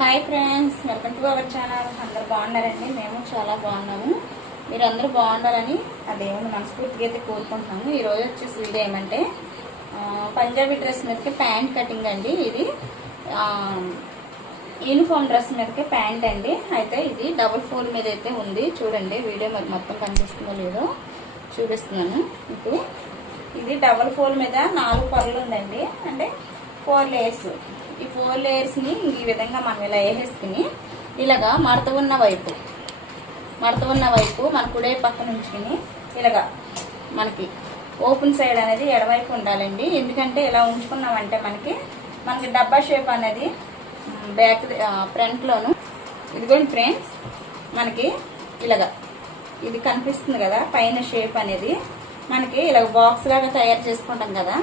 Hi friends welcome to our channel అందరు బాగున్నారండి? మేము చాలా బాగున్నాము. మీరందరూ బాగుండాలని ఆ దేవుని మనస్ఫూర్తిగా అయితే కోరుకుంటున్నాము. ఈరోజు వచ్చేసి వీడియో ఏమంటే పంజాబీ డ్రెస్ మీదకి ప్యాంట్ కటింగ్ అండి ఇది. యూనిఫామ్ డ్రెస్ మీదకి ప్యాంట్ అండి. అయితే ఇది డబుల్ ఫోర్ మీద అయితే ఉంది. చూడండి వీడియో మరి మొత్తం కనిపిస్తుందో లేదో చూపిస్తున్నాను. ఇప్పుడు ఇది డబుల్ ఫోర్ మీద నాలుగు పొరలు ఉందండి. అంటే ఫోర్ లేయర్స్ ఈ ఫోర్ లేయర్స్ని ఈ విధంగా మనం ఇలా వేసేసుకుని ఇలాగా మడత ఉన్న వైపు మడత ఉన్న వైపు మన కుడే పక్కన ఉంచుకుని ఇలాగా మనకి ఓపెన్ సైడ్ అనేది ఎడవైపు ఉండాలండి. ఎందుకంటే ఇలా ఉంచుకున్నామంటే మనకి మనకి డబ్బా షేప్ అనేది బ్యాక్ ఫ్రంట్లోను ఇదిగోండి ఫ్రెండ్స్ మనకి ఇలాగా ఇది కనిపిస్తుంది కదా పైన షేప్ అనేది. మనకి ఇలా బాక్స్ లాగా తయారు చేసుకుంటాం కదా.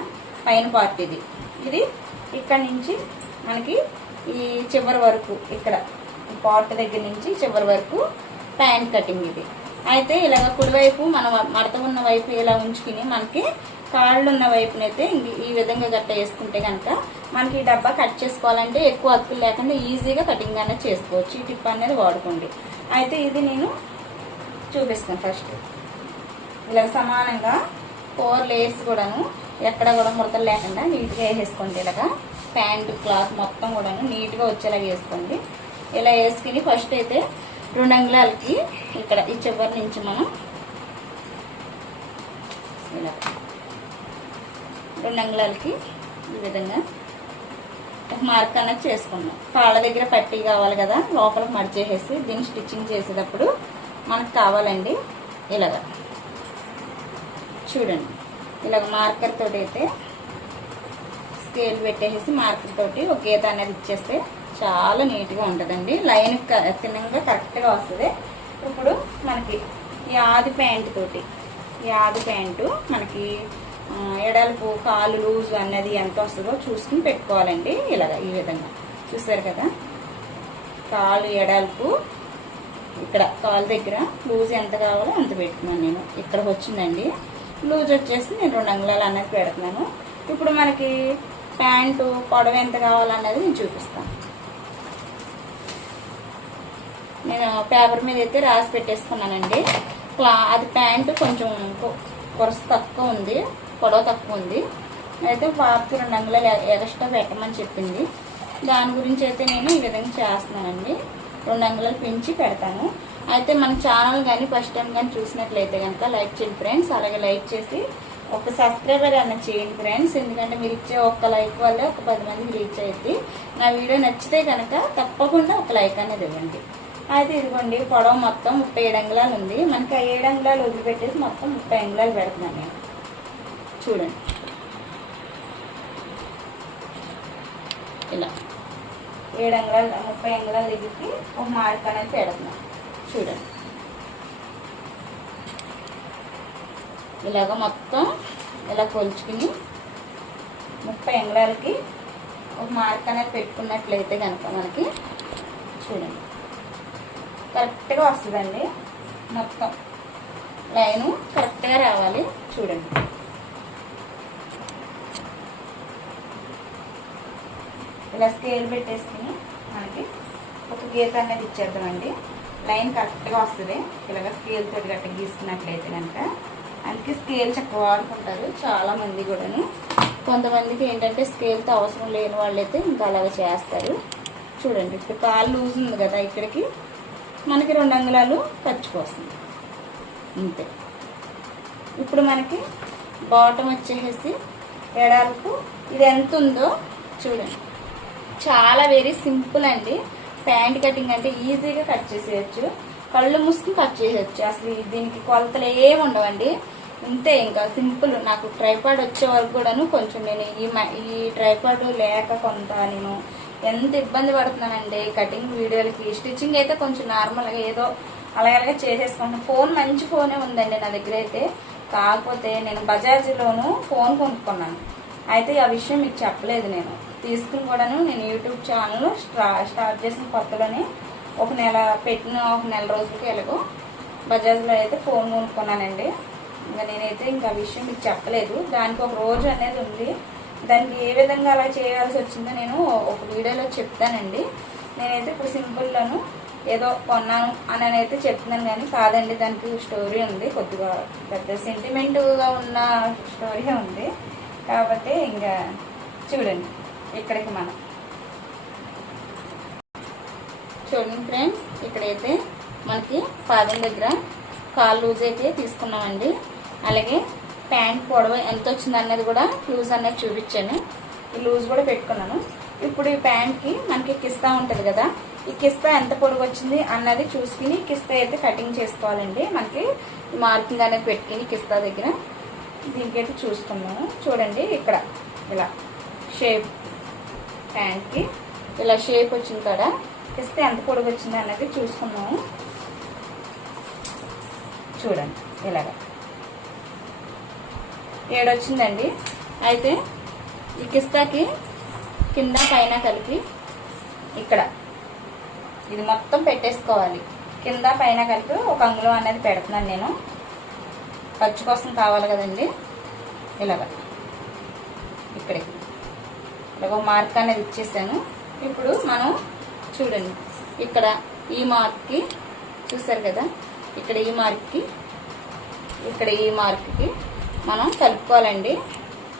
పైన పార్ట్ ఇది. ఇది ఇక్కడ నుంచి మనకి ఈ చివరి వరకు ఇక్కడ పార్ట్ దగ్గర నుంచి చివరి వరకు ప్యాంట్ కటింగ్ ఇది. అయితే ఇలాగ కుడివైపు మనం మడత ఉన్న వైపు ఇలా ఉంచుకుని మనకి కాళ్ళు ఉన్న వైపునైతే ఈ విధంగా గట్ట వేసుకుంటే కనుక మనకి ఈ డబ్బా కట్ చేసుకోవాలంటే ఎక్కువ అతుకులు లేకుండా ఈజీగా కటింగ్ అనేది చేసుకోవచ్చు. ఈ టిప్ అనేది వాడుకోండి. అయితే ఇది నేను చూపిస్తాను ఫస్ట్. ఇలా సమానంగా ఫోర్ లేయర్స్ కూడాను ఎక్కడ కూడా ముడతలు లేకుండా నీట్గా వేసేసుకోండి ఇలాగా. ప్యాంట్ క్లాత్ మొత్తం కూడా నీట్గా వచ్చేలాగా వేసుకోండి. ఇలా వేసుకుని ఫస్ట్ అయితే రెండు అంగుళాలకి ఇక్కడ ఈ చివరి నుంచి మనం ఇలా రెండు అంగుళాలకి ఈ విధంగా మార్క్ అనేది చేసుకున్నాం పాళ్ళ దగ్గర పట్టి కావాలి కదా లోపల మడిచేసేసి దీన్ని స్టిచ్చింగ్ చేసేటప్పుడు మనకు కావాలండి ఇలాగా. చూడండి. ఇలాగ మార్కర్ తోటి అయితే స్కేల్ పెట్టేసి మార్కర్ తోటి ఒక గీత అనేది ఇచ్చేస్తే చాలా నీట్గా ఉంటుందండి. లైన్ తినంగా కరెక్ట్గా వస్తుంది. ఇప్పుడు మనకి యాది ఆది ప్యాంట్ తోటి యాది ప్యాంటు మనకి ఎడల్పు కాలు లూజ్ అన్నది ఎంత వస్తుందో చూసుకుని పెట్టుకోవాలండి. ఇలాగ ఈ విధంగా. చూసారు కదా? కాలు ఎడల్పు ఇక్కడ కాలు దగ్గర లూజ్ ఎంత కావాలో అంత పెట్టుకున్నాను నేను. ఇక్కడికి వచ్చిందండి. లూజ్ వచ్చేసి నేను రెండు అంగుళాలు అనేది పెడుతున్నాను. ఇప్పుడు మనకి ప్యాంటు పొడవు ఎంత కావాలన్నది నేను చూపిస్తాను. నేను పేపర్ మీద అయితే రాసి పెట్టేసుకున్నానండి. క్లా అది ప్యాంటు కొంచెం కొరస తక్కువ ఉంది పొడవు తక్కువ ఉంది. అయితే పాపకి రెండు అంగుళాలు ఎ- పెట్టమని చెప్పింది. దాని గురించి అయితే నేను ఈ విధంగా చేస్తున్నానండి. రెండు అంగుళాలు పెంచి పెడతాను. అయితే మన ఛానల్ కానీ ఫస్ట్ టైం కానీ చూసినట్లయితే కనుక లైక్ చేయండి ఫ్రెండ్స్ అలాగే లైక్ చేసి ఒక సబ్స్క్రైబర్ అన్న చేయండి ఫ్రెండ్స్ ఎందుకంటే మీరు ఇచ్చే ఒక్క లైక్ వల్ల ఒక పది మందికి రీచ్ అయ్యింది నా వీడియో నచ్చితే కనుక తప్పకుండా ఒక లైక్ అనేది ఇవ్వండి. అయితే ఇదిగోండి పొడవ మొత్తం ముప్పై ఏడు అంగుళాలు ఉంది. మనకి ఆ ఏడు అంగుళాలు వదిలిపెట్టేసి మొత్తం ముప్పై అంగుళాలు పెడుతున్నాను నేను. చూడండి. ఇలా. ఏడు అంగుళాలు ముప్పై అంగుళాలు దగ్గరికి ఒక మార్క్ అనేది పెడుతున్నాను. చూడండి. ఇలాగ మొత్తం ఇలా కొలుచుకుని ముప్పై ఎంగళాలకి ఒక మార్క్ అనేది పెట్టుకున్నట్లయితే కనుక మనకి చూడండి. కరెక్ట్గా వస్తుందండి మొత్తం. లైను కరెక్ట్గా రావాలి చూడండి. ఇలా స్కేల్ పెట్టేసుకుని మనకి ఒక గీత అనేది ఇచ్చేద్దామండి. లైన్ కరెక్ట్గా వస్తుంది. ఇలాగ స్కేల్ తోటి గట్ట గీసుకున్నట్లయితే కనుక అందుకే స్కేల్ చక్కగా వాడుకుంటారు చాలామంది కూడాను. కొంతమందికి ఏంటంటే స్కేల్తో అవసరం లేని వాళ్ళైతే ఇంకా అలాగ చేస్తారు. చూడండి ఇప్పుడు కాలు లూజ్ ఉంది కదా ఇక్కడికి. మనకి రెండు అంగుళాలు ఖర్చుకు అంతే. ఇప్పుడు మనకి బాటం వచ్చేసి ఎడాలకు ఇది ఎంత ఉందో చూడండి. చాలా వెరీ సింపుల్ అండి. ప్యాంట్ కటింగ్ అంటే ఈజీగా కట్ చేసేయచ్చు. కళ్ళు మూసుకుని కట్ చేసేయచ్చు అసలు దీనికి కొలతలు ఏమి ఉండవండి. ఇంతే ఇంకా సింపుల్. నాకు ట్రైపాడ్ వచ్చే వరకు కూడాను కొంచెం నేను ఈ మ- ఈ ట్రైపాడ్ లేక కొంత నేను ఎంత ఇబ్బంది పడుతున్నానండి. కటింగ్ వీడియోలకి స్టిచ్చింగ్ అయితే కొంచెం నార్మల్గా ఏదో అలాగే చేసేసుకుంటాను ఫోన్ మంచి ఫోనే ఉందండి నా దగ్గర అయితే. కాకపోతే నేను బజాజ్లోను ఫోన్ కొనుక్కున్నాను. అయితే ఆ విషయం మీకు చెప్పలేదు నేను. తీసుకుని కూడాను నేను యూట్యూబ్ ఛానల్ స్టా స్టార్ట్ చేసిన కొత్తలోనే ఒక నెల పెట్టిన ఒక నెల రోజులకి ఎలాగో బజాజ్లో అయితే ఫోన్ కొనుక్కున్నానండి. ఇంకా నేనైతే ఇంకా విషయం మీకు చెప్పలేదు. దానికి ఒక రోజు అనేది ఉంది. దానికి ఏ విధంగా అలా చేయాల్సి వచ్చిందో నేను ఒక వీడియోలో చెప్తానండి. నేనైతే ఇప్పుడు సింపుల్లోను ఏదో కొన్నాను అని అని అయితే చెప్తున్నాను కానీ కాదండి దానికి స్టోరీ ఉంది. కొద్దిగా పెద్ద సెంటిమెంట్గా ఉన్న స్టోరీ ఉంది. కాబట్టి ఇంకా చూడండి ఇక్కడికి మనం. చూడండి ఫ్రెండ్స్ ఇక్కడైతే మనకి పాదం దగ్గర కాల్ లూజ్ అయితే తీసుకున్నామండి. అలాగే ప్యాంట్ పొడవ ఎంత వచ్చింది అన్నది కూడా లూజ్ అనేది చూపించాను. ఈ లూజ్ కూడా పెట్టుకున్నాను. ఇప్పుడు ఈ ప్యాంట్కి మనకి కిస్తా ఉంటుంది కదా ఈ కిస్తా ఎంత పొడుగు వచ్చింది అన్నది చూసుకుని కిస్తా అయితే కటింగ్ చేసుకోవాలండి. మనకి మార్కింగ్ అనేది పెట్టుకుని కిస్తా దగ్గర దీనికైతే చూసుకున్నాము చూడండి ఇక్కడ ఇలా షేప్ ప్యాంట్కి ఇలా షేప్ వచ్చింది కదా ఇస్తే ఎంత పొడుగు వచ్చింది అన్నది చూసుకున్నాము చూడండి ఇలాగ. ఏడొచ్చిందండి? అయితే ఈ కిస్తాకి కింద పైన కలిపి ఇక్కడ ఇది మొత్తం పెట్టేసుకోవాలి. కింద పైన కలిపి ఒక అంగుళం అనేది పెడుతున్నాను నేను. ఖర్చు కోసం కావాలి కదండి. ఇలాగ. ఇక్కడే. ఇలాగ మార్క్ అనేది ఇచ్చేసాను. ఇప్పుడు మనం చూడండి. ఇక్కడ ఈ మార్క్కి చూసారు కదా? ఇక్కడ ఈ మార్క్కి ఇక్కడ ఈ మార్క్కి మనం కలుపుకోవాలండి.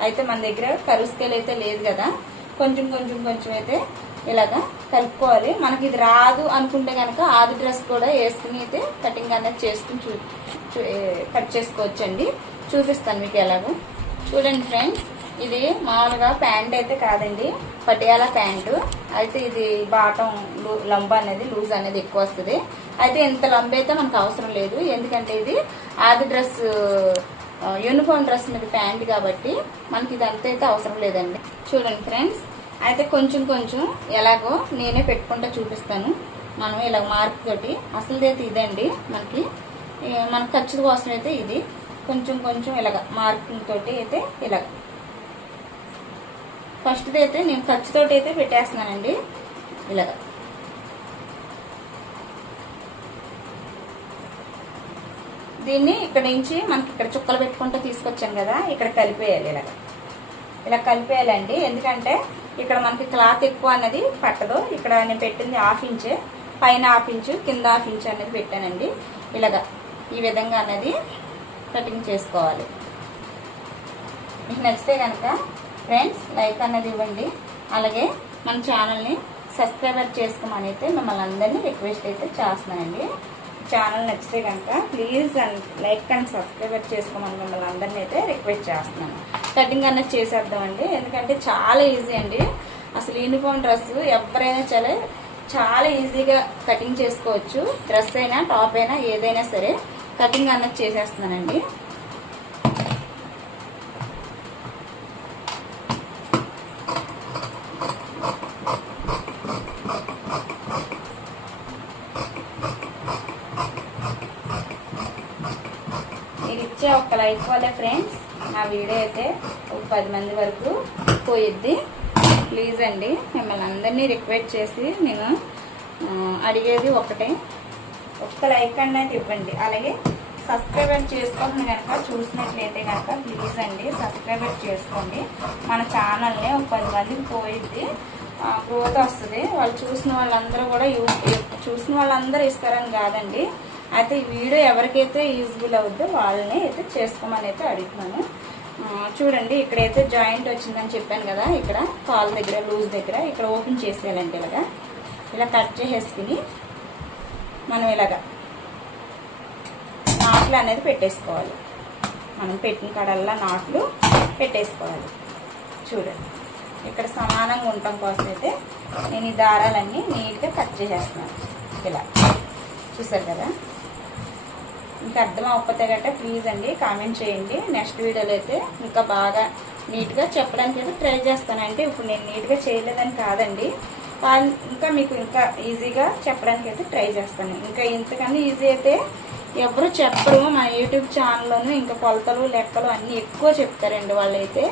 అయితే మన దగ్గర కరువు స్కేల్ అయితే లేదు కదా? కొంచెం కొంచెం కొంచెం అయితే ఇలాగా కలుపుకోవాలి. మనకి ఇది రాదు అనుకుంటే కనుక ఆది డ్రెస్ కూడా వేసుకుని అయితే కటింగ్ అనేది చేసుకుని చూ చూ- కట్ చేసుకోవచ్చండి. చూపిస్తాను మీకు ఎలాగో. చూడండి ఫ్రెండ్స్ ఇది మామూలుగా ప్యాంట్ అయితే కాదండి పటియాలా ప్యాంటు. అయితే ఇది బాటం లూ- లంబ అనేది లూజ్ అనేది ఎక్కువ వస్తుంది. అయితే ఇంత లంబ అయితే మనకు అవసరం లేదు. ఎందుకంటే ఇది ఆది డ్రెస్ యూనిఫామ్ డ్రెస్ మీద ప్యాంట్ కాబట్టి మనకి ఇదంతా అయితే అవసరం లేదండి. చూడండి ఫ్రెండ్స్ అయితే కొంచెం కొంచెం ఎలాగో నేనే పెట్టుకుంటా చూపిస్తాను. మనం ఇలా మార్క్ తోటి. అసలుదైతే ఇదండి మనకి. మన ఖర్చు కోసం అయితే ఇది. కొంచెం కొంచెం ఇలాగ మార్కింగ్ తోటి అయితే ఇలాగ. ఫస్ట్ది అయితే నేను ఖర్చుతోటి అయితే పెట్టేస్తున్నానండి. ఇలాగ. దీన్ని ఇక్కడ నుంచి మనకి ఇక్కడ చుక్కలు పెట్టుకుంటూ తీసుకొచ్చాం కదా ఇక్కడ కలిపేయాలి ఇలాగ. ఇలా కలిపేయాలండి. ఎందుకంటే ఇక్కడ మనకి క్లాత్ ఎక్కువ అన్నది పట్టదు. ఇక్కడ నేను పెట్టింది హాఫ్ ఇంచే పైన హాఫ్ ఇంచు కింద హాఫ్ ఇంచు అనేది పెట్టానండి. ఇలాగా ఈ విధంగా అనేది కటింగ్ చేసుకోవాలి. మీకు నచ్చితే కనుక ఫ్రెండ్స్ లైక్ అన్నది ఇవ్వండి. అలాగే మన ఛానల్ని సబ్స్క్రైబర్ చేసుకోమని అయితే మిమ్మల్ని అందరినీ రిక్వెస్ట్ అయితే చేస్తున్నానండి. ఛానల్ నచ్చితే కనుక please and like and subscriber చేసుకోమని మిమ్మల్ని అందరినీ అయితే రిక్వెస్ట్ చేస్తున్నాను. కటింగ్ అన్నది చేసేద్దామండి. ఎందుకంటే చాలా ఈజీ అండి. అసలు యూనిఫామ్ డ్రెస్ ఎవరైనా సరే చాలా ఈజీగా కటింగ్ చేసుకోవచ్చు. డ్రెస్ అయినా టాప్ అయినా ఏదైనా సరే కటింగ్ అన్నది చేసేస్తున్నానండి. మీరు ఇచ్చే ఒక లైక్ వాళ్ళే ఫ్రెండ్స్ నా వీడియో అయితే ఒక పది మంది వరకు పోయిద్ది. ప్లీజ్ అండి మిమ్మల్ని అందరినీ రిక్వెస్ట్ చేసి నేను అడిగేది ఒకటే. ఒక్క లైక్ అనేది ఇవ్వండి. అలాగే సబ్స్క్రైబర్ చేసుకోండి కనుక చూసినట్లయితే కనుక ప్లీజ్ అండి సబ్స్క్రైబర్ చేసుకోండి. మన ఛానల్ని ఒక పది మందికి పోయిద్ది. గ్రోత్ వస్తుంది. వాళ్ళు చూసిన వాళ్ళందరూ కూడా చూసిన వాళ్ళందరూ ఇస్తారని కాదండి. అయితే ఈ వీడియో ఎవరికైతే యూజ్ఫుల్ అవుద్దో వాళ్ళని అయితే చేసుకోమని అయితే అడుగుతున్నాను. చూడండి ఇక్కడైతే జాయింట్ వచ్చిందని చెప్పాను కదా ఇక్కడ కాల్ దగ్గర లూజ్ దగ్గర ఇక్కడ ఓపెన్ చేసేయాలంటే ఇలాగా. ఇలా కట్ చేసేసుకుని మనం ఇలాగా నాట్లు అనేది పెట్టేసుకోవాలి. మనం పెట్టిన కాడల్లా నాట్లు పెట్టేసుకోవాలి. చూడండి ఇక్కడ సమానంగా ఉండటం కోసం అయితే నేను ఈ దారాలన్నీ నీట్గా కట్ చేసేస్తున్నాను. ఇలా. చూసారు కదా? ఇంకా అర్థం అవ్వకపోతే గట్రా ప్లీజ్ అండి కామెంట్ చేయండి. నెక్స్ట్ వీడియోలో అయితే ఇంకా బాగా నీట్గా చెప్పడానికి అయితే ట్రై చేస్తానండి. ఇప్పుడు నేను నీట్గా చేయలేదని కాదండి. ఇంకా మీకు ఇంకా ఈజీగా చెప్పడానికి అయితే ట్రై చేస్తాను. ఇంకా ఇంతకన్నా ఈజీ అయితే ఎవరు చెప్పరు. మన యూట్యూబ్ ఛానల్లోనూ ఇంకా కొలతలు లెక్కలు అన్నీ ఎక్కువ చెప్తారండి వాళ్ళైతే.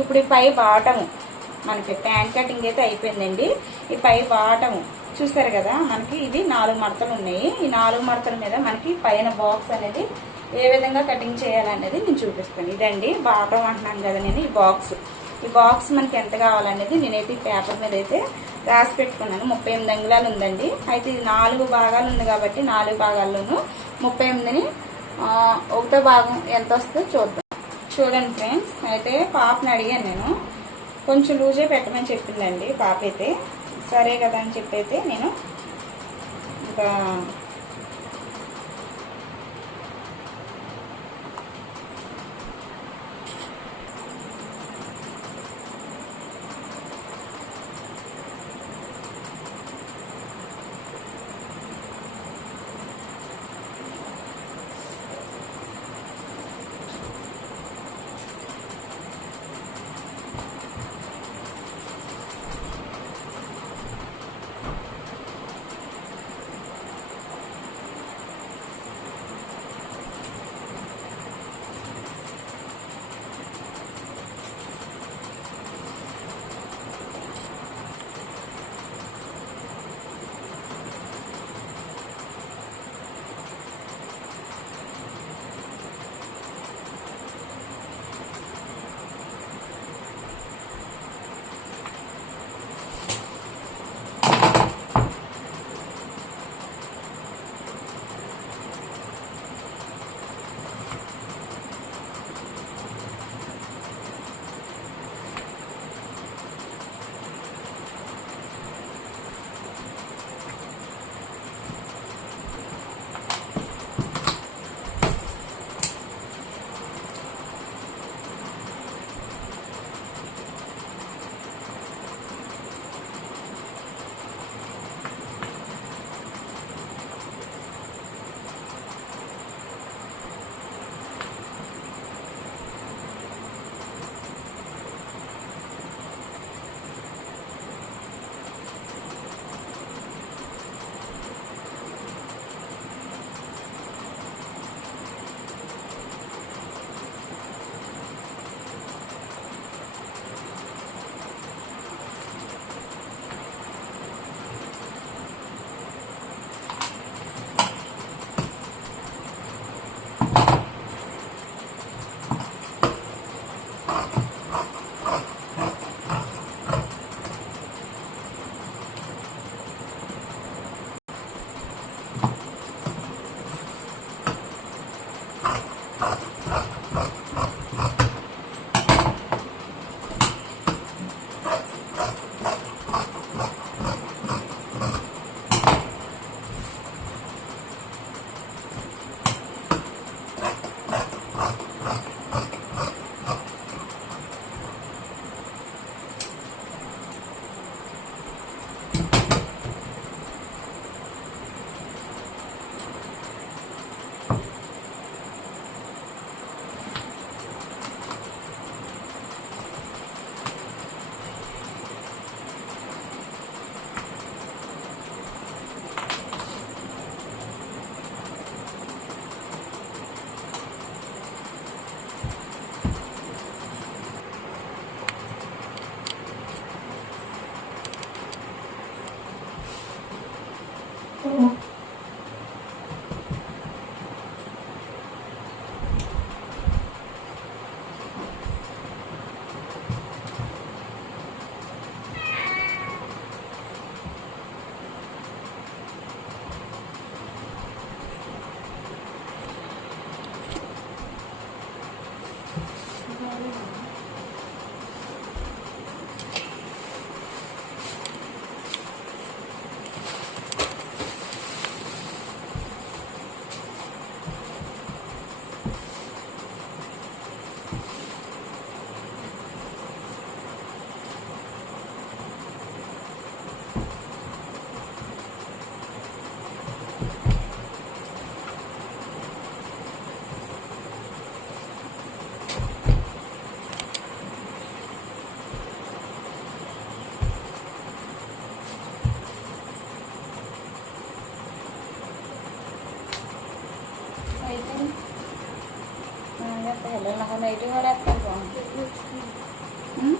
ఇప్పుడు ఈ పై బాటము మనకి ప్యాంట్ కటింగ్ అయితే అయిపోయిందండి. ఈ పై బాటము చూసారు కదా మనకి ఇది నాలుగు మడతలు ఉన్నాయి. ఈ నాలుగు మడతల మీద మనకి పైన బాక్స్ అనేది ఏ విధంగా కటింగ్ చేయాలనేది నేను చూపిస్తాను. ఇదండి బాటం అంటున్నాను కదా నేను ఈ బాక్స్. ఈ బాక్స్ మనకి ఎంత కావాలనేది నేనైతే పేపర్ మీద అయితే రాసి పెట్టుకున్నాను. ముప్పై ఎనిమిది అంగుళాలు ఉందండి. అయితే ఇది నాలుగు భాగాలు ఉంది కాబట్టి నాలుగు భాగాల్లోనూ ముప్పై ఎనిమిదిని ఒకటో భాగం ఎంత వస్తుందో చూద్దాం. చూడండి ఫ్రెండ్స్ అయితే పాపని అడిగాను నేను. కొంచెం లూజే పెట్టమని చెప్పిందండి పాప అయితే. సరే కదా అని చెప్పైతే నేను ఇంకా Hanya pengen aku naik dulu, aku naik dulu.